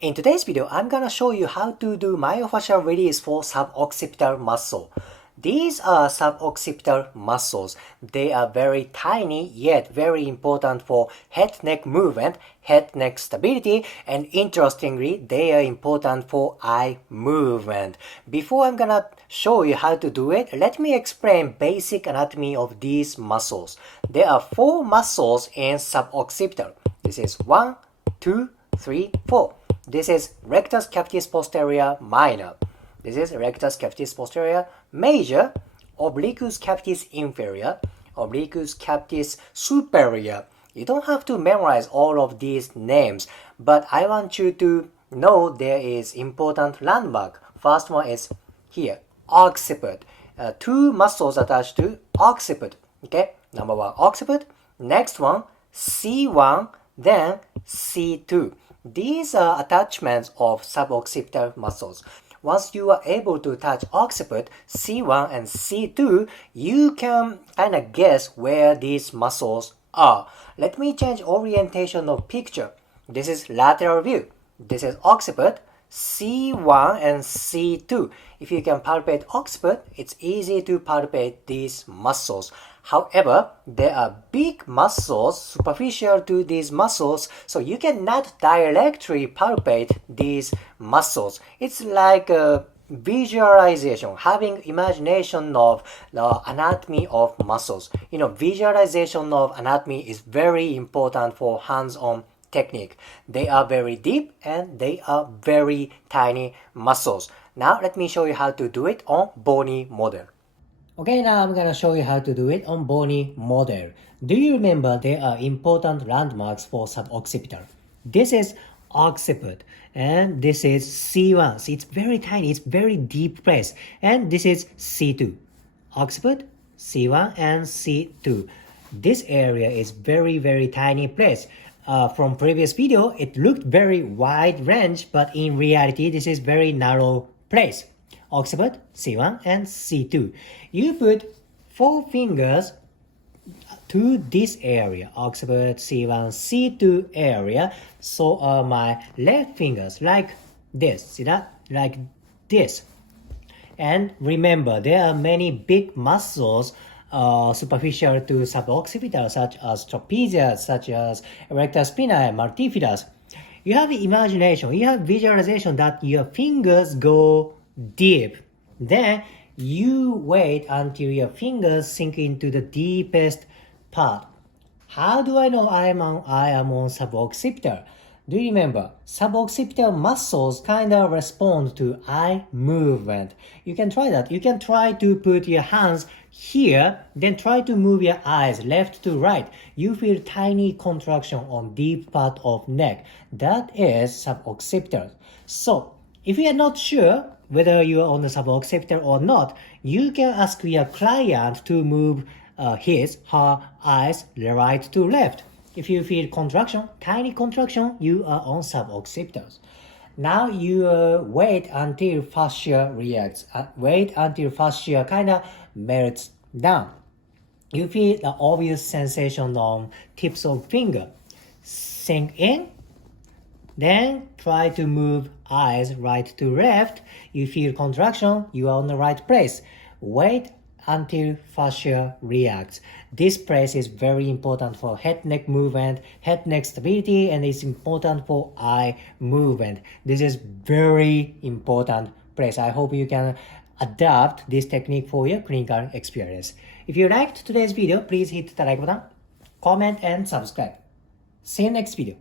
In today's video, I'm gonna show you how to do myofascial release for suboccipital muscle. These are suboccipital muscles. They are very tiny yet very important for head-neck movement, head-neck stability, and interestingly, they are important for eye movement. Before I'm gonna show you how to do it, let me explain basic anatomy of these muscles. There are 4 muscles in suboccipital. This is 1, 2, 3, 4. This is rectus capitis posterior minor. This is rectus capitis posterior major, obliquus capitis inferior, obliquus capitis superior. You don't have to memorize all of these names, but I want you to know there is important landmark. First one is here, occiput. 2 muscles attached to occiput. Okay, number 1 occiput. Next one C1, then C2. These are attachments of suboccipital muscles. Once you are able to touch occiput, C1 and C2, you can kind of guess where these muscles are. Let me change orientation of picture. This is lateral view. This is occiput, C1 and C2. If you can palpate occiput, it's easy to palpate these muscles. However, there are big muscles superficial to these muscles, so you cannot directly palpate these muscles. It's like a visualization, having imagination of the anatomy of muscles. Visualization of anatomy is very important for hands-on technique. They are very deep and they are very tiny muscles. Now let me show you how to do it on bony model. Okay, now I'm gonna show you how to do it on bony model. Do you remember there are important landmarks for suboccipital? This is occiput and this is C1. See, it's very tiny, it's very deep place. And this is C2. Occiput, C1 and C2. This area is very tiny place. From previous video, it looked very wide range, but in reality, this is very narrow place. Occiput, C1 and C2. You put 4 fingers to this area, occiput, C1, C2 area. So are my left fingers, like this. See that? Like this. And remember, there are many big muscles superficial to suboccipital, such as trapezius, such as erector spinae, multifidus. You have imagination, you have visualization that your fingers go deep. Then you wait until your fingers sink into the deepest part. How do I know I am on suboccipital? Do you remember? Suboccipital muscles kind of respond to eye movement. You can try that. You can try to put your hands here, then try to move your eyes left to right. You feel tiny contraction on deep part of neck. That is suboccipital. So, if you are not sure whether you are on the suboccipital or not, you can ask your client to move her eyes right to left. If you feel contraction, tiny contraction, you are on suboccipitals. Now you wait until fascia reacts. Wait until fascia kind of melts down. You feel the obvious sensation on tips of finger. Sink in. Then try to move eyes right to left. You feel contraction, you are on the right place. Wait until fascia reacts. This place is very important for head-neck movement, head-neck stability, and it's important for eye movement. This is very important place. I hope you can adapt this technique for your clinical experience. If you liked today's video, please hit the like button, comment, and subscribe. See you next video.